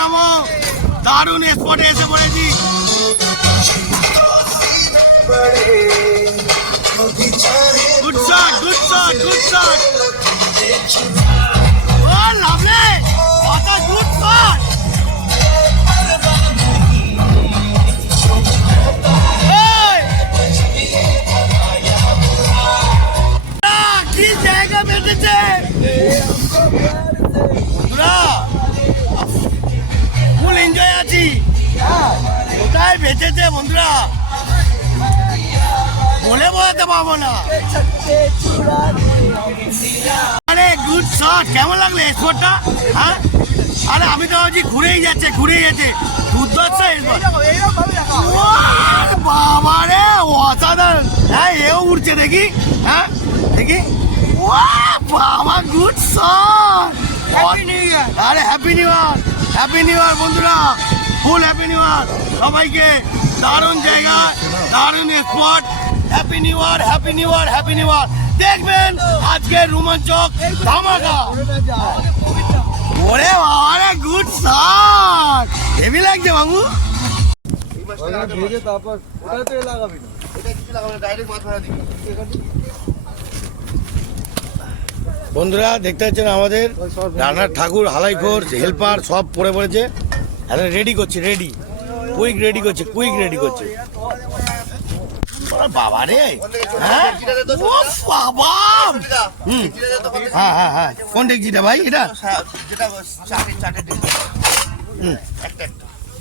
দেখাবো দারুণ স্পটে এসে পড়েছি। Good shot, good shot, good shot. Oh lovely, what a good shot. কি জায়গা বেঁচেছে বন্ধুরা, ফুল এনজয় আছি। কোথায় বেঁচেছে বন্ধুরা বলে বোঝাতে পারবো না। আরে গুড শট, কেমন লাগলো স্পটটা? হ্যাঁ, আরে আমি তো ভাবছি ঘুরেই যাচ্ছে দুর্ধর্ষ বাবা রে, অসাধারণ। হ্যাঁ, এও উঠছে দেখি। হ্যাঁ দেখি, বাবা গুড শট। আরে happy new year, happy new year বন্ধুরা, ফুল হ্যাপি নিউ ইয়ার সবাইকে। দারুণ জায়গা, দারুণ spot. Happy new year, happy new year, happy new year. দেখবেন আজকের রোমাঞ্চক ধামাকা। ওরে আরে গুড শট, হেভি লাগছে বাবু। বন্ধুরা দেখতে পাচ্ছেন আমাদের রান্নার ঠাকুর, হালাইখোর, হেল্পার সব পড়ে পড়েছে। রেডি করছে, কুইক রেডি করছে। বাবা রে, হ্যাঁ বাবা, হ্যাঁ কোন ডেকচিটা ভাই? এটা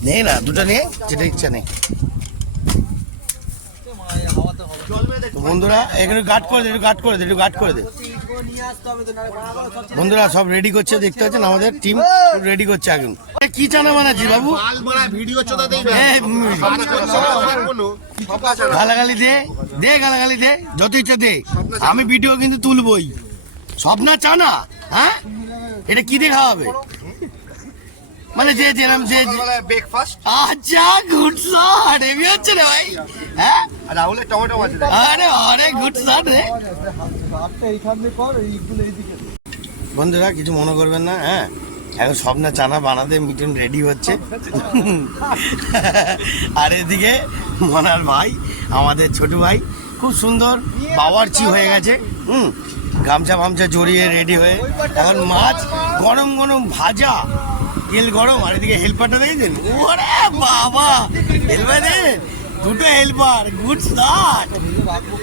নেই না, দুটো নেই, যেটা ইচ্ছা নেই। বন্ধুরা এখানে গার্ড করে দে। বন্ধুরা সব রেডি করছে, দেখতে পাচ্ছেন আমাদের টিম রেডি করছে। এখন কি চানা বানাচ্ছি বাবু? গালাগালি দে যত ইচ্ছা দে, আমি ভিডিও কিন্তু তুলবই। স্বপ্না চানা, হ্যাঁ এটা কি দিয়ে খাওয়াবে? মানে যে যেরকম যে ব্রেকফাস্ট। আচ্ছা গুড শট, হেভি হচ্ছে রে ভাই। হ্যাঁ রাহুলের টমেটো আছে। আরে গুড শট রে। বন্ধুরা কিছু মনে করবেন না, হ্যাঁ এখন স্বপ্না চানা বানাতে মিটন রেডি হচ্ছে। আর এদিকে মনার ভাই, আমাদের ছোট ভাই, খুব সুন্দর বাওয়ার্চি হয়ে গেছে। গামছা ফামছা জড়িয়ে রেডি হয়ে এখন মাছ গরম ভাজা, তেল গরম। আর এদিকে হেল্পারটা দেখেছেন? ওরে বাবা, হেল্পার দুটো হেল্পার, গুড শট।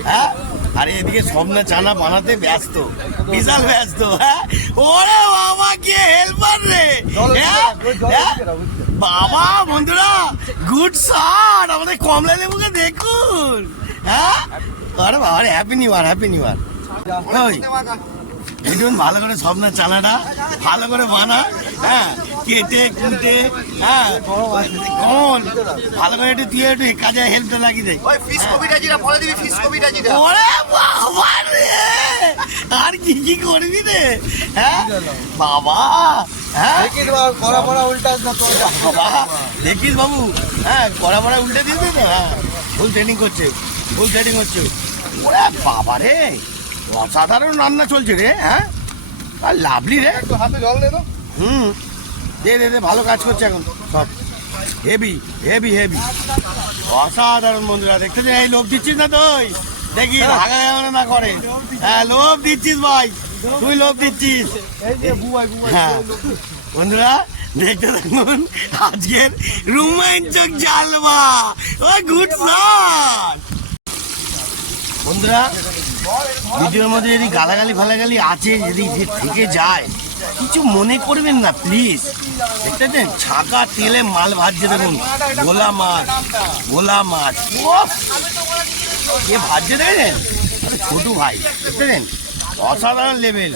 হ্যাঁ আর এদিকে স্বপ্না চানা বানাতে ব্যস্ত, বিশাল ব্যস্ত। হ্যাঁ ওরে বাবা, কে হেল্পার রে। বাবা বন্ধুরা গুড শট, আমাদের কমলা লেবুকে দেখুন। হ্যাঁ আরে বাবা রে, হ্যাপি নিউ ইয়ার। একটু ভালো করে স্বপ্নের চানাটা ভালো করে বানা, হ্যাঁ কেটে কুটে, হ্যাঁ কোন ভালো করে একটু দিয়ে একটু কাজে হেল্পটা লাগিয়ে দেয়। ওরে বাবা রে, আর কি করবি রে? হ্যাঁ বাবা, হ্যাঁ বাবা দেখিস বাবু, হ্যাঁ কড়া উল্টে দিয়েছে তো। হ্যাঁ ফুল ট্রেনিং হচ্ছে। ওরে বাবা রে, অসাধারণ রান্না চলছে রে। হ্যাঁ আর লাভলি রে, হাতে জল দে তো। দে ভালো কাজ করছে এখন সব, হেভি অসাধারণ। বন্ধুরা দেখতেছেন, এই লোভ দিচ্ছিস না তুই? দেখি ভাগা না করে। হ্যাঁ লোভ দিচ্ছিস ভাই, তুই লোভ দিচ্ছিস। হ্যাঁ বন্ধুরা দেখতে থাকুন আজকের রোমাঞ্চক জালবা। ও গুড শট। বন্ধুরা ভিডিওর মধ্যে যদি গালাগালি আছে, যদি থেকে যায় কিছু মনে করবেন না প্লিজ। দেখতেছেন ছাকা তেলে মাল ভাজছে, দেখুন গোলা মাছ এ ভাজছে, দেখেন ছোট ভাই, দেখতেছেন অসাধারণ লেভেল।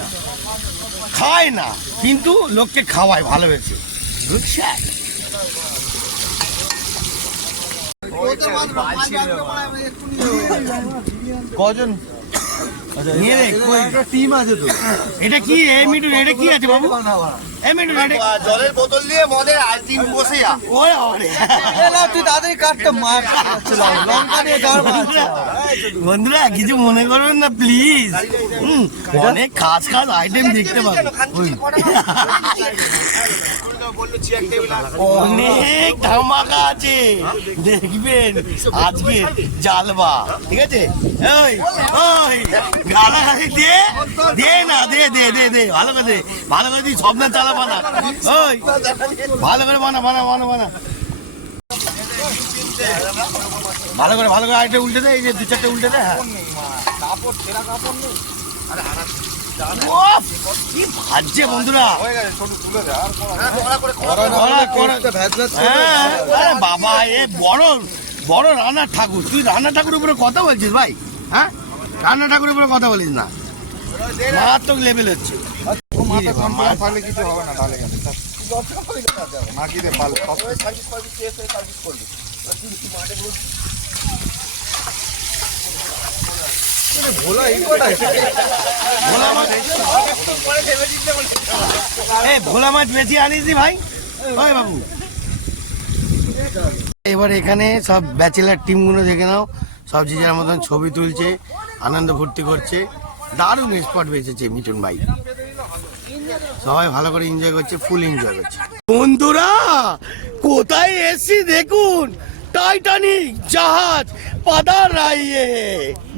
খায় না কিন্তু লোককে খাওয়ায় ভালোবেসে। Good shot. কজন টিম আছে তো? এটা কি মিটুন, এটা কি আছে বাবু? জলের বোতল দিয়ে মদের আইসক্রিম বসে যা। ওরে তুই তাড়াতাড়ি কাটটা মার লঙ্কা দিয়ে বন্ধুরা কিছু মনে করবেন না প্লিজ। অনেক খাস খাস আইটেম দেখতে পাবেন, অনেক ধামাকা আছে দেখবেন আজকে জালবা। ঠিক আছে, ওই ওই গালাগালি দে দে না, দে দে দে দে ভালো করে দে, ভালো করে দিই, সব না চালাবা না, ওই ভালো করে বানা বানা বানা বানা ভালো করে আরেকটা উল্টে দে, এই যে 2-4টে উল্টে দে। হ্যাঁ কি ভাজছে বন্ধুরা, বাবা এ বড় বড় রান্নার ঠাকুর। তুই রান্নার ঠাকুরের উপরে কথা বলছিস ভাই? হ্যাঁ, রান্নার ঠাকুরের উপরে কথা বলিস না, মারাত্মক লেভেল হচ্ছে। কিছু হবে না তাহলে ভোলা মাছ বেশি আনিস নি ভাই, ওই বাবু। এবার এখানে সব ব্যাচেলার টিমগুলো দেখে নাও, সব যে যার মতন ছবি তুলছে, আনন্দ ফুর্তি করছে। দারুণ স্পট বেঁচেছে মিঠুন ভাই, সবাই ভালো করে এনজয় করছে, ফুল এনজয় করছে। বন্ধুরা কোথায় এসছি দেখুন, টাইটানিক জাহাজ পাদার রাইয়ে।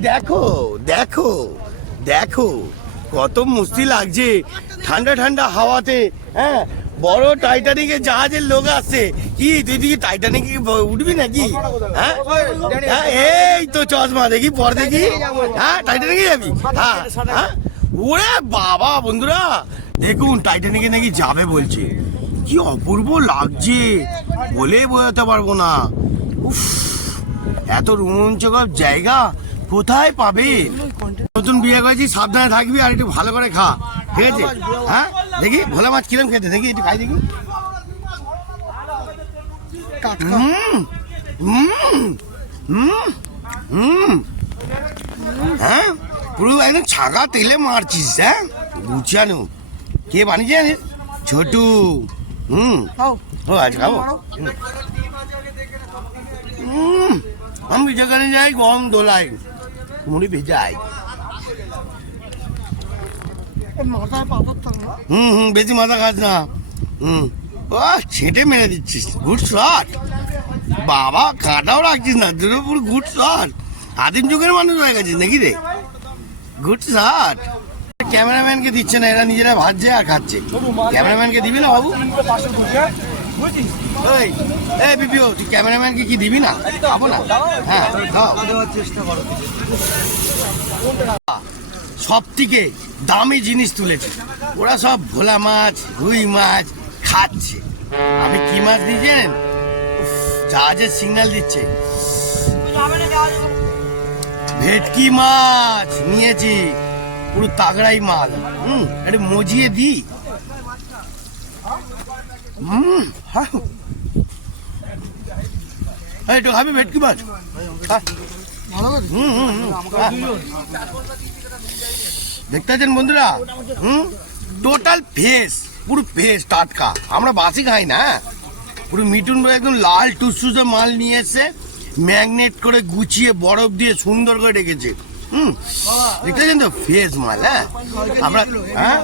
দেখো দেখো দেখো কত মস্তি লাগছে ঠান্ডা ঠান্ডা হাওয়াতে। হ্যাঁ, বড় টাইটানিকের জাহাজের লোক আসছে। কি তুই দিকে টাইটানিক উঠবি নাকি? হ্যাঁ, এই তো চশমা দেখি, পর দেখি। হ্যাঁ, টাইটানিকে যাবি? হ্যাঁ হ্যাঁ, ওরে বাবা বন্ধুরা দেখুন টাইটানিকে নাকি যাবে বলছে। কি অপূর্ব লাগছে, বলে বোঝাতে পারবো না। উফ, এত রোমাঞ্চকর জায়গা কোথায় পাবে? নতুন বিয়ে করেছি, সাবধানে থাকবি আর একটু ভালো করে খা, ঠিক আছে? হ্যাঁ, দেখি ভোলা মাছ কিরম খেতে, দেখি একটু খাই দেখি। হ্যাঁ, পুরো একদম ছাগা তেলে মারছিস। হ্যাঁ, গুছানো কে বানিয়েছে জানিস? ছোটু। ও আজ খাবো। আমি যেখানে যাই গরম দোলাই মুড়ি ভেজাই। বেশি মাথা খাস না। ও ছেটে মেরে দিচ্ছিস, গুড শট বাবা, কাঁটাও রাখছিস না, দুটো পুরো গুড শট। আদিম যুগের মানুষ হয়ে গেছিস নাকি রে? Good shot. ক্যামেরাম্যানকে দিচ্ছে না, এরা নিজেরা ভাজছে আর খাচ্ছে। ক্যামেরাম্যানকে দিবি না বাবু? এই বিপিও, তুই ক্যামেরাম্যানকে কি দিবি না? খাবো না। হ্যাঁ, চেষ্টা করো। সব থেকে দামি জিনিস তুলেছে ওরা, সব ভোলা মাছ, রুই মাছ খাচ্ছে। আমি কি মাছ দিয়েছি জানেন? জাহাজের সিগন্যাল দিচ্ছে। ভেটকি মাছ নিয়েছি, পুরো তাগড়াই মাল। একটু মজিয়ে দি। একটু খাবি ভেটকি মাছ? দেখতে পাচ্ছেন বন্ধুরা, টোটাল ফ্রেশ, পুরো ফ্রেশ টাটকা। আমরা বাসি খাই না, পুরো মিঠুন ভাই একদম লাল টুসটুসে মাল নিয়ে এসে ম্যাগনেট করে গুছিয়ে বরফ দিয়ে সুন্দর করে রেখেছে। দেখতে পাচ্ছেন তো, ফ্রেশ মাল। হ্যাঁ, আমরা হ্যাঁ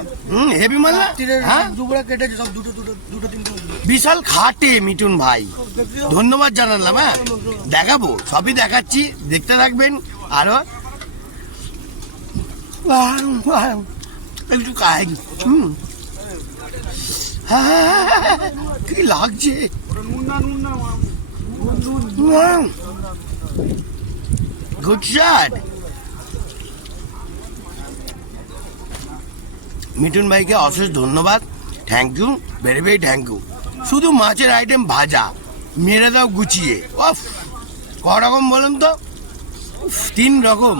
হেভি মাল না। হ্যাঁ, বিশাল খাটে মিঠুন ভাই, ধন্যবাদ জানালাম। হ্যাঁ, দেখাবো, সবই দেখাচ্ছি, দেখতে থাকবেন। আরো একটু খাই। কি লাগছে, গুড শট। মিঠুন ভাইকে অশেষ ধন্যবাদ, thank you, very very thank you. শুধু মাছের আইটেম ভাজা, মেরে দাও গুছিয়ে। ক রকম বলুন তো? 3 রকম।